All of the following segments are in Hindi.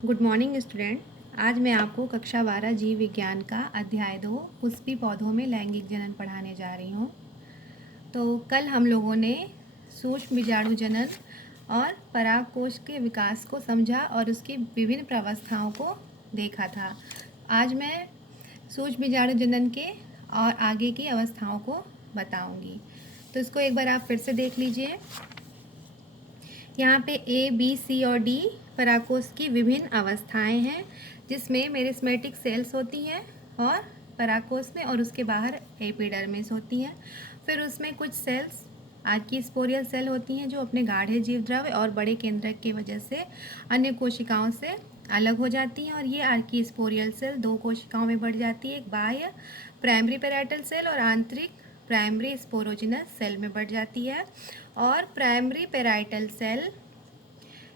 Good morning student. आज मैं आपको कक्षा 12 जीव विज्ञान का अध्याय 2 पुष्पी पौधों में लैंगिक जनन पढ़ाने जा रही हूँ। तो कल हम लोगों ने सूक्ष्म बीजाणु जनन और परागकोश के विकास को समझा और उसकी विभिन्न प्रावस्थाओं को देखा था। आज मैं सूक्ष्म बीजाणु जनन के और आगे की अवस्थाओं को बताऊंगी। तो इसको एक बार आप फिर से देख लीजिए। यहाँ पे ए, बी, सी और डी परागकोश की विभिन्न अवस्थाएं हैं, जिसमें मेरिस्मेटिक सेल्स होती हैं और परागकोश में और उसके बाहर एपिडर्मिस होती हैं। फिर उसमें कुछ सेल्स आर्कीस्पोरियल सेल होती हैं जो अपने गाढ़े जीवद्रव्य और बड़े केंद्रक की वजह से अन्य कोशिकाओं से अलग हो जाती हैं, और ये आर्कीस्पोरियल सेल दो कोशिकाओं में बढ़ जाती है, एक बाह्य प्राइमरी पैराइटल सेल और आंतरिक प्राइमरी स्पोरोजिनस सेल में बढ़ जाती है। और प्राइमरी पैराइटल सेल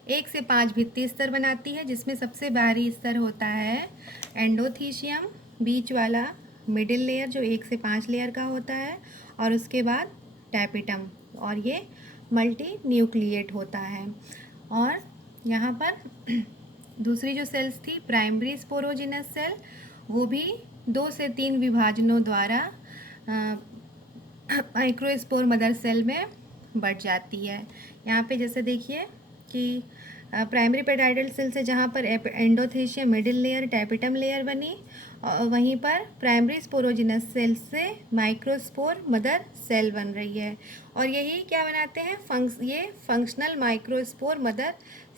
1 से 5 भित्ति स्तर बनाती है, जिसमें सबसे बाहरी स्तर होता है एंडोथीशियम, बीच वाला मिडिल लेयर जो 1 से 5 लेयर का होता है, और उसके बाद टैपिटम, और ये मल्टी न्यूक्लिएट होता है। और यहाँ पर दूसरी जो सेल्स थी प्राइमरी स्पोरोजिनस सेल, वो भी 2 से 3 विभाजनों द्वारा माइक्रोस्पोर मदर सेल में बढ़ जाती है। यहाँ पे जैसे देखिए कि प्राइमरी पेराइटल सेल से जहाँ पर endothecium middle layer tapetum layer बनी, और वहीं पर प्राइमरी स्पोरोजिनस सेल से माइक्रोस्पोर मदर सेल बन रही है, और यही क्या बनाते हैं ये फंक्शनल माइक्रोस्पोर मदर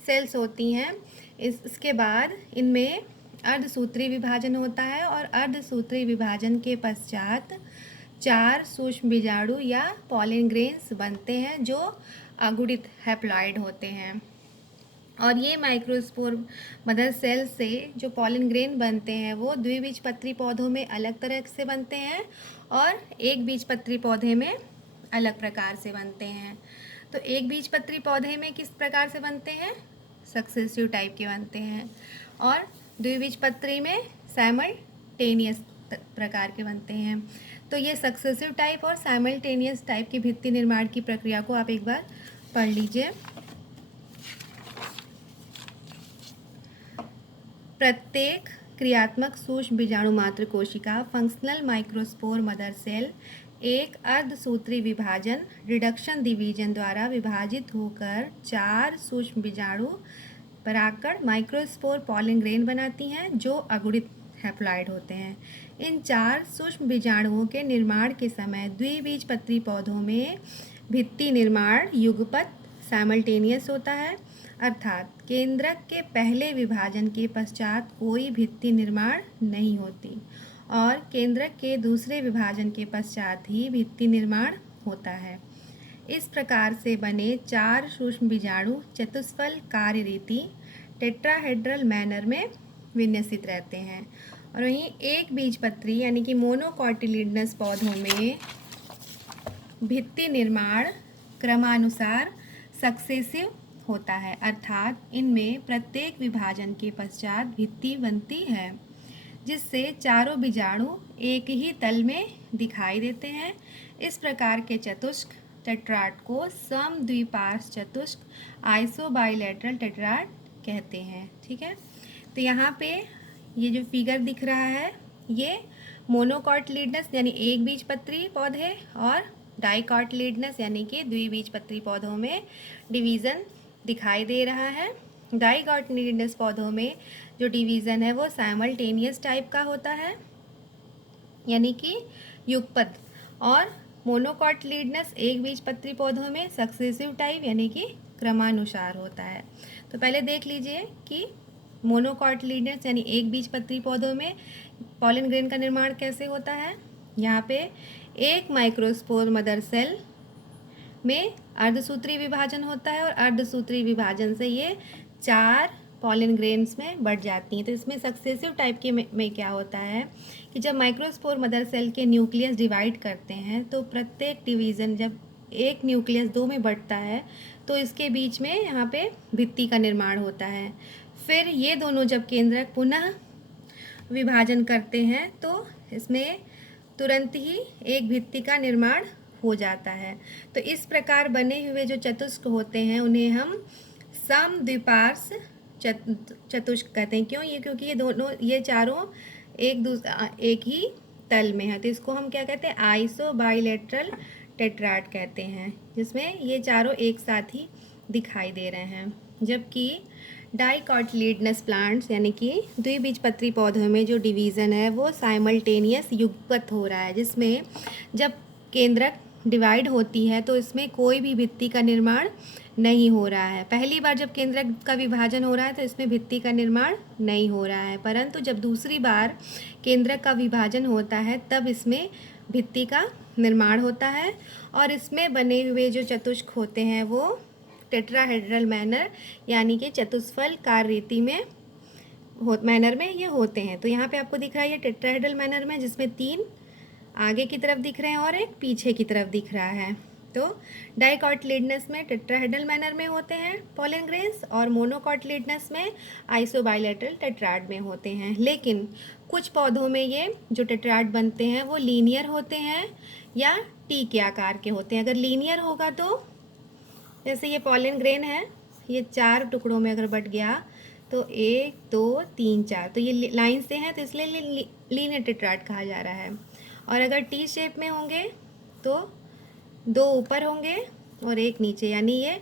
सेल्स होती हैं। इसके बाद इनमें अर्धसूत्री विभाजन होता है, और अर्धसूत्री विभाजन के पश्चात 4 सूक्ष्म बीजाणु या पॉलिन ग्रेन्स बनते हैं जो अगुणित हैप्लॉइड होते हैं। और ये माइक्रोस्पोर मदर सेल से जो पॉलिन ग्रेन बनते हैं वो द्विबीजपत्री पौधों में अलग तरह से बनते हैं और एक बीजपत्री पौधे में अलग प्रकार से बनते हैं। तो एक बीजपत्री पौधे में किस प्रकार से बनते हैं? सक्सेसिव टाइप के बनते हैं, और द्विबीजपत्री में साइमल्टेनियस प्रकार के बनते हैं। तो ये सक्सेसिव टाइप और साइमल्टेनियस टाइप की भित्ति निर्माण की प्रक्रिया को आप एक बार पढ़ लीजिए। प्रत्येक क्रियात्मक सूक्ष्म बीजाणु मात्र कोशिका फंक्शनल माइक्रोस्पोर मदर सेल एक अर्धसूत्री विभाजन रिडक्शन डिवीजन द्वारा विभाजित होकर 4 सूक्ष्म बीजाणु परागकण माइक्रोस्पोर पॉलिन ग्रेन बनाती हैं जो अगुणित हैप्लॉइड होते हैं। इन 4 सूक्ष्म बीजाणुओं के निर्माण के समय द्विबीजपत्री पौधों में भित्ति निर्माण युगपत साइमल्टेनियस होता है, अर्थात केंद्रक के पहले विभाजन के पश्चात कोई भित्ति निर्माण नहीं होती, और केंद्रक के दूसरे विभाजन के पश्चात ही भित्ति निर्माण होता है। इस प्रकार से बने 4 सूक्ष्म बीजाणु चतुष्फल कार्य रीति टेट्राहेड्रल मैनर में विन्यसित रहते हैं। और वहीं एक बीजपत्री यानी कि मोनोकॉटिलिडनस पौधों में भित्ति निर्माण क्रमानुसार सक्सेसिव होता है, अर्थात इनमें प्रत्येक विभाजन के पश्चात भित्ति बनती है, जिससे चारों बीजाणु एक ही तल में दिखाई देते हैं। इस प्रकार के चतुष्क टेट्राड को समद्विपार्श्व चतुष्क आइसोबाइलेटरल टेट्राड कहते हैं। ठीक है, तो यहाँ पे ये जो फिगर दिख रहा है ये मोनोकॉटिलिडनस यानी एक बीजपत्री पौधे और डाइकॉटिलिडनस यानी कि द्विबीजपत्री पौधों में डिवीज़न दिखाई दे रहा है। डाइकॉटिलिडनस पौधों में जो डिवीज़न है वो साइमल्टेनियस टाइप का होता है यानी कि युगपत, और मोनोकॉटिलिडनस एक बीजपत्री पौधों में सक्सेसिव टाइप यानी कि क्रमानुसार होता है। तो पहले देख लीजिए कि मोनोकॉटिलिडनस यानी एक बीजपत्री पौधों में पॉलिन ग्रेन का निर्माण कैसे होता है। यहाँ पे एक माइक्रोस्पोर मदर सेल में अर्धसूत्री विभाजन होता है, और अर्धसूत्री विभाजन से ये 4 पॉलिन ग्रेन्स में बढ़ जाती हैं। तो इसमें सक्सेसिव टाइप के में क्या होता है कि जब माइक्रोस्पोर मदर सेल के न्यूक्लियस डिवाइड करते हैं तो प्रत्येक डिवीज़न जब एक न्यूक्लियस 2 में बढ़ता है तो इसके बीच में यहाँ पे भित्ति का निर्माण होता है। फिर ये दोनों जब केंद्रक पुनः विभाजन करते हैं तो इसमें तुरंत ही एक भित्ति का निर्माण हो जाता है। तो इस प्रकार बने हुए जो चतुष्क होते हैं उन्हें हम समद्विपार्श्व चतुष्क कहते हैं। क्यों? ये क्योंकि ये चारों एक ही तल में है, तो इसको हम क्या कहते हैं? आइसो बाइलेटरल टेट्राड कहते हैं, जिसमें ये चारों एक साथ ही दिखाई दे रहे हैं। जबकि डाइकोटिलेडनस प्लांट्स यानी कि द्विबीजपत्री पौधों में जो डिवीज़न है वो साइमल्टेनियस युगपत हो रहा है, जिसमें जब केंद्रक डिवाइड होती है तो इसमें कोई भी भित्ति का निर्माण नहीं हो रहा है। पहली बार जब केंद्रक का विभाजन हो रहा है तो इसमें भित्ति का निर्माण नहीं हो रहा है, परंतु जब दूसरी बार केंद्रक का विभाजन होता है तब इसमें भित्ति का निर्माण होता है। और इसमें बने हुए जो चतुष्क होते हैं वो टेट्राहेड्रल मैनर यानी कि चतुष्फलकार रीति में मैनर में ये होते हैं। तो यहाँ पे आपको दिख रहा है ये टेट्राहेड्रल मैनर में, जिसमें 3 आगे की तरफ दिख रहे हैं और एक पीछे की तरफ दिख रहा है। तो डाइकोटिलेडनस में टेट्राहेड्रल मैनर में होते हैं पॉलन ग्रेन्स, और मोनोकोटिलेडनस में आइसोबाइलेटरल टेट्राड में होते हैं। लेकिन कुछ पौधों में ये जो टेट्राड बनते हैं वो लीनियर होते हैं या टी के आकार के होते हैं। अगर लीनियर होगा तो जैसे ये पॉलन ग्रेन है, ये 4 टुकड़ों में अगर बट गया तो 1 2 3 4, तो ये लाइन से हैं तो इसलिए लीनियर टेट्राड कहा जा रहा है। और अगर टी शेप में होंगे तो 2 ऊपर होंगे और 1 नीचे, यानी ये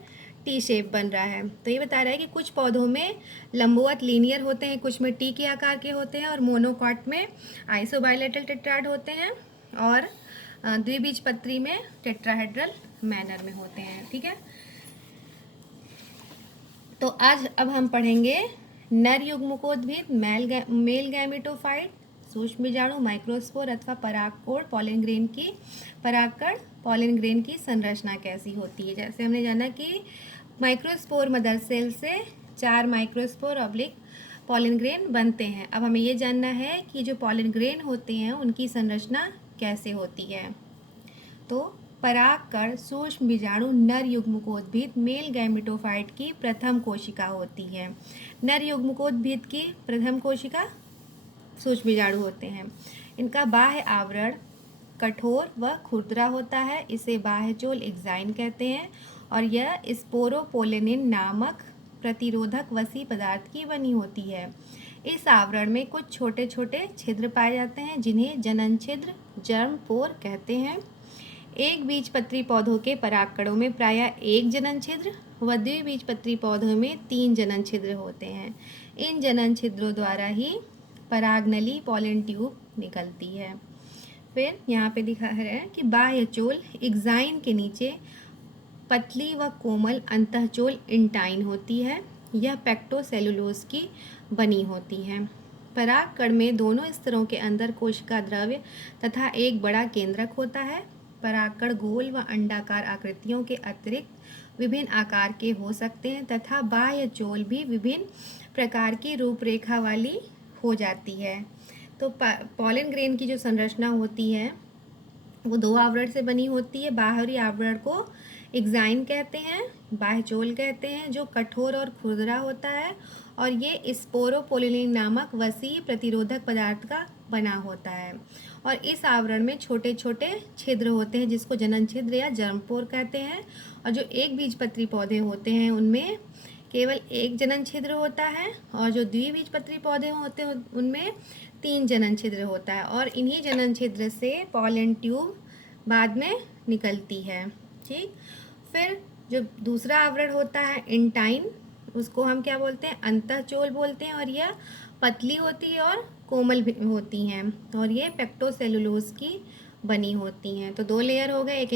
टी शेप बन रहा है। तो ये बता रहा है कि कुछ पौधों में लंबवत लीनियर होते हैं, कुछ में टी के आकार के होते हैं, और मोनोकॉट में आइसोबाइलेटरल टेट्राड होते हैं, और द्विबीजपत्री में टेट्राहेड्रल मैनर में होते हैं। ठीक है, तो अब हम पढ़ेंगे नर युग्मकोद्भिद, मेल गैमेटोफाइट, सूक्ष्म बीजाणु, माइक्रोस्पोर अथवा परागकोट, पॉलन ग्रेन की परागकण, पॉलन ग्रेन की संरचना कैसी होती है। जैसे हमने जाना कि माइक्रोस्पोर मदर सेल से 4 माइक्रोस्पोर ऑब्लिक पॉलन ग्रेन बनते हैं। अब हमें ये जानना है कि जो पॉलन ग्रेन होते हैं उनकी संरचना कैसे होती है। तो परागकण सूक्ष्म बीजाणु नर युग्मकोद्भिद मेल गैमेटोफाइट की प्रथम कोशिका होती है। नर युग्मकोद्भिद की प्रथम कोशिका सूक्ष्म बीजाणु होते हैं। इनका बाह्य आवरण कठोर व खुरदरा होता है, इसे बाह्यचोल एक्साइन कहते हैं, और यह स्पोरोपोलेनिन नामक प्रतिरोधक वसी पदार्थ की बनी होती है। इस आवरण में कुछ छोटे छोटे छिद्र पाए जाते हैं जिन्हें जनन छिद्र, जर्म पोर कहते हैं। एक बीजपत्री पौधों के परागकणों में प्रायः 1 जनन छिद्र व द्विबीजपत्री पौधों में 3 जनन छिद्र होते हैं। इन जनन छिद्रों द्वारा ही परागनली पॉलन ट्यूब निकलती है। फिर यहाँ पे दिखा है कि बाह्यचोल एक्साइन के नीचे पतली व कोमल अंतःचोल इंटाइन होती है, यह पेक्टोसेलुलोज की बनी होती है। परागकण में दोनों स्तरों के अंदर कोशिका द्रव्य तथा एक बड़ा केंद्रक होता है। परागकण गोल व अंडाकार आकृतियों के अतिरिक्त विभिन्न आकार के हो सकते हैं तथा बाह्यचोल भी विभिन्न प्रकार की रूपरेखा वाली हो जाती है। तो पॉलन ग्रेन की जो संरचना होती है वो 2 आवरण से बनी होती है। बाहरी आवरण को एक्साइन कहते हैं, बाह्यचोल कहते हैं, जो कठोर और खुरदरा होता है, और ये स्पोरोपोलिन नामक वसी प्रतिरोधक पदार्थ का बना होता है। और इस आवरण में छोटे छोटे छिद्र होते हैं जिसको जनन छिद्र या जर्मपोर कहते हैं। और जो एक बीजपत्री पौधे होते हैं उनमें केवल 1 जनन छिद्र होता है, और जो द्विबीजपत्री पौधे होते हैं उनमें 3 जनन छिद्र होता है, और इन्हीं जनन छिद्र से पॉलन ट्यूब बाद में निकलती है। ठीक, फिर जो दूसरा आवरण होता है इंटाइन, उसको हम क्या बोलते हैं? अंतःचोल बोलते हैं, और यह पतली होती है और कोमल भी होती हैं, और ये पेक्टोसेलुलोज की बनी होती हैं। तो 2 लेयर हो गए, एक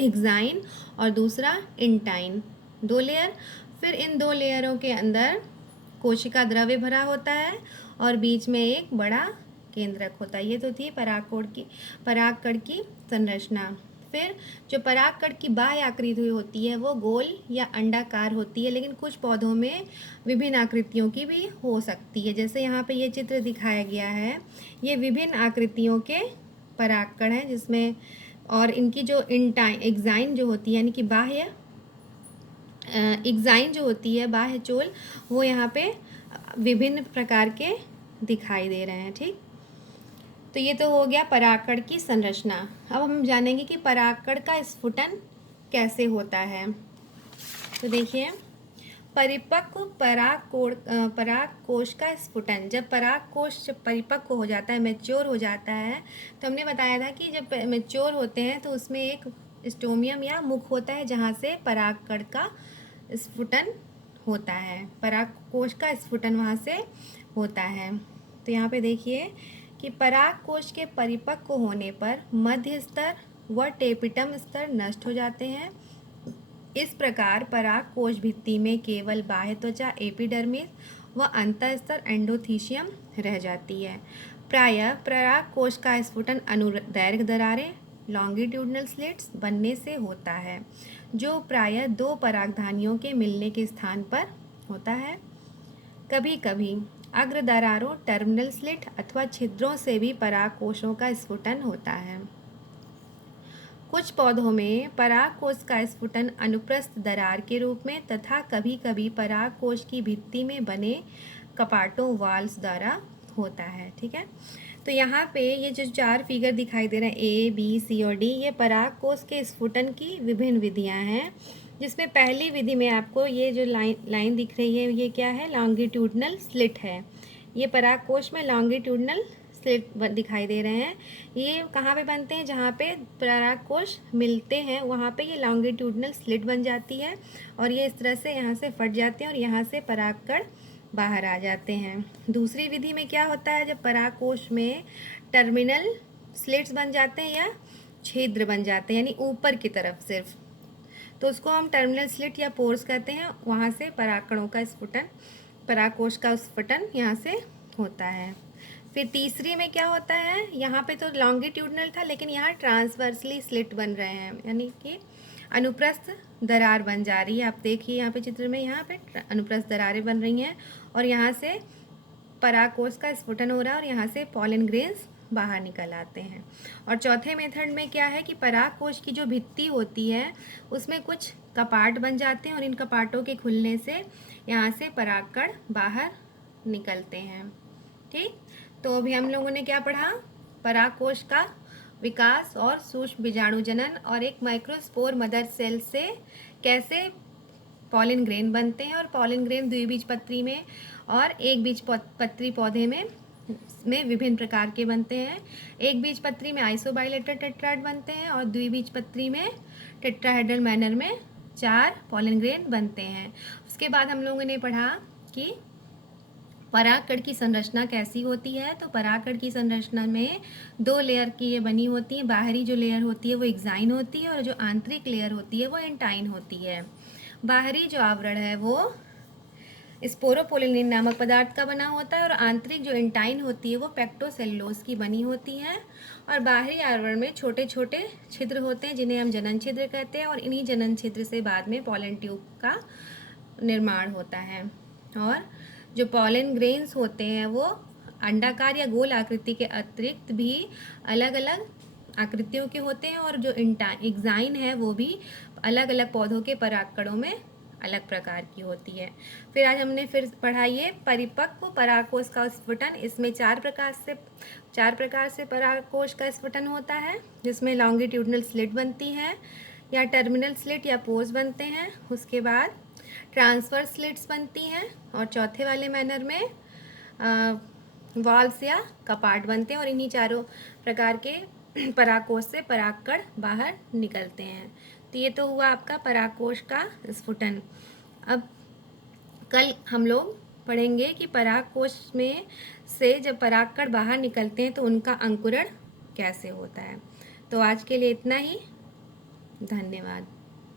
एक्साइन और दूसरा इंटाइन, 2 लेयर। फिर इन 2 लेयरों के अंदर कोशिका द्रव्य भरा होता है और बीच में एक बड़ा केंद्रक होता है। ये तो थी परागकण की संरचना। फिर जो परागकण की बाह्य आकृति होती है वो गोल या अंडाकार होती है, लेकिन कुछ पौधों में विभिन्न आकृतियों की भी हो सकती है। जैसे यहाँ पे ये चित्र दिखाया गया है, ये विभिन्न आकृतियों के परागकण हैं, जिसमें और इनकी जो एक्साइन जो होती है यानी कि बाह्य एक्साइन जो होती है बाह्यचोल, वो यहाँ पे विभिन्न प्रकार के दिखाई दे रहे हैं। ठीक, तो ये तो हो गया परागकण की संरचना। अब हम जानेंगे कि परागकण का स्फुटन कैसे होता है। तो देखिए, परिपक्व परागकोश का स्फुटन। जब परागकोश जब परिपक्व हो जाता है, मैच्योर हो जाता है, तो हमने बताया था कि जब मैच्योर होते हैं तो उसमें एक स्टोमियम या मुख होता है जहाँ से परागकण का स्फुटन होता है, परागकोश का स्फुटन वहाँ से होता है। तो यहाँ पे देखिए कि परागकोश के परिपक्व होने पर मध्य स्तर व टेपिटम स्तर नष्ट हो जाते हैं। इस प्रकार परागकोश भित्ति में केवल बाह्य त्वचा एपिडर्मिस व अंतःस्तर एंडोथीशियम रह जाती है। प्रायः परागकोश का स्फुटन अनुदैर्घ्य दरारें लॉन्गिट्यूडनल स्लिट्स बनने से होता है, जो प्रायः दो परागधानियों के मिलने के स्थान पर होता है। कभी कभी अग्र दरारों टर्मिनल स्लिट अथवा छिद्रों से भी परागकोशों का स्फुटन होता है। कुछ पौधों में परागकोश का स्फुटन अनुप्रस्थ दरार के रूप में तथा कभी कभी परागकोश की भित्ति में बने कपाटों वाल्व्स द्वारा होता है। ठीक है, तो यहाँ पे ये जो चार फिगर दिखाई दे रहे हैं ए, बी, सी और डी, ये परागकोश के स्फुटन की विभिन्न विधियाँ हैं, जिसमें पहली विधि में आपको ये जो लाइन दिख रही है ये क्या है, लॉन्गिट्यूडनल स्लिट है। ये परागकोश में लॉन्गिट्यूडनल स्लिट दिखाई दे रहे हैं। ये कहाँ पे बनते हैं, जहाँ पे परागकोश मिलते हैं वहाँ पे ये लॉन्गिट्यूडनल स्लिट बन जाती है और ये इस तरह से यहाँ से फट जाते हैं और यहाँ से परागकण बाहर आ जाते हैं। दूसरी विधि में क्या होता है, जब परागकोश में टर्मिनल स्लिट्स बन जाते हैं या छिद्र बन जाते हैं, यानी ऊपर की तरफ सिर्फ, तो उसको हम टर्मिनल स्लिट या पोर्स कहते हैं। वहाँ से परागकणों का स्फुटन, परागकोश का स्फुटन यहाँ से होता है। फिर तीसरी में क्या होता है, यहाँ पे तो लॉन्गिट्यूडनल था लेकिन यहाँ ट्रांसवर्सली स्लिट बन रहे हैं, यानी कि अनुप्रस्थ दरार बन जा रही है। आप देखिए यहाँ पे चित्र में, यहाँ पे अनुप्रस्थ दरारें बन रही हैं और यहाँ से परागकोश का स्फुटन हो रहा है और यहाँ से पॉलन ग्रेन्स बाहर निकल आते हैं। और चौथे मेथड में क्या है कि परागकोश की जो भित्ति होती है उसमें कुछ कपाट बन जाते हैं और इन कपाटों के खुलने से यहाँ से परागकण बाहर निकलते हैं। ठीक, तो अभी हम लोगों ने क्या पढ़ा, परागकोश का विकास और सूक्ष्म बीजाणु जनन और एक माइक्रोस्पोर मदर सेल से कैसे पॉलन ग्रेन बनते हैं और पॉलन ग्रेन द्विबीजपत्री में और एक बीजपत्री पौधे में विभिन्न प्रकार के बनते हैं। एक बीजपत्री में आइसोबाइलेटर टेट्राड बनते हैं और द्विबीजपत्री में टेट्राहेड्रल मैनर में 4 पॉलन ग्रेन बनते हैं। उसके बाद हम लोगों ने पढ़ा कि परागकण की संरचना कैसी होती है। तो परागकण की संरचना में 2 लेयर की ये बनी होती है। बाहरी जो लेयर होती है वो एक्साइन होती है और जो आंतरिक लेयर होती है वो एंटाइन होती है। बाहरी जो आवरण है वो स्पोरोपोलिनिन नामक पदार्थ का बना होता है और आंतरिक जो एंटाइन होती है वो पेक्टोसेलुलोज की बनी होती है। और बाहरी आवरण में छोटे छोटे छिद्र होते हैं जिन्हें हम जनन छिद्र कहते हैं और इन्हीं जनन छिद्र से बाद में पॉलन ट्यूब का निर्माण होता है। और जो पॉलन ग्रेन्स होते हैं वो अंडाकार या गोल आकृति के अतिरिक्त भी अलग अलग आकृतियों के होते हैं और जो एक्साइन है वो भी अलग अलग पौधों के परागकणों में अलग प्रकार की होती है। फिर आज हमने फिर पढ़ा ये परिपक्व परागकोश का स्फुटन। इसमें 4 प्रकार से परागकोश का स्फुटन होता है, जिसमें लॉन्गिट्यूडनल स्लिट बनती है या टर्मिनल स्लिट या पोर्स बनते हैं। उसके बाद ट्रांसफर स्लिट्स बनती हैं और चौथे वाले मैनर में वाल्व्स या कपाट बनते हैं और इन्हीं चारों प्रकार के परागकोश से परागकण बाहर निकलते हैं। तो ये तो हुआ आपका परागकोश का स्फुटन। अब कल हम लोग पढ़ेंगे कि परागकोश में से जब परागकण बाहर निकलते हैं तो उनका अंकुरण कैसे होता है। तो आज के लिए इतना ही, धन्यवाद।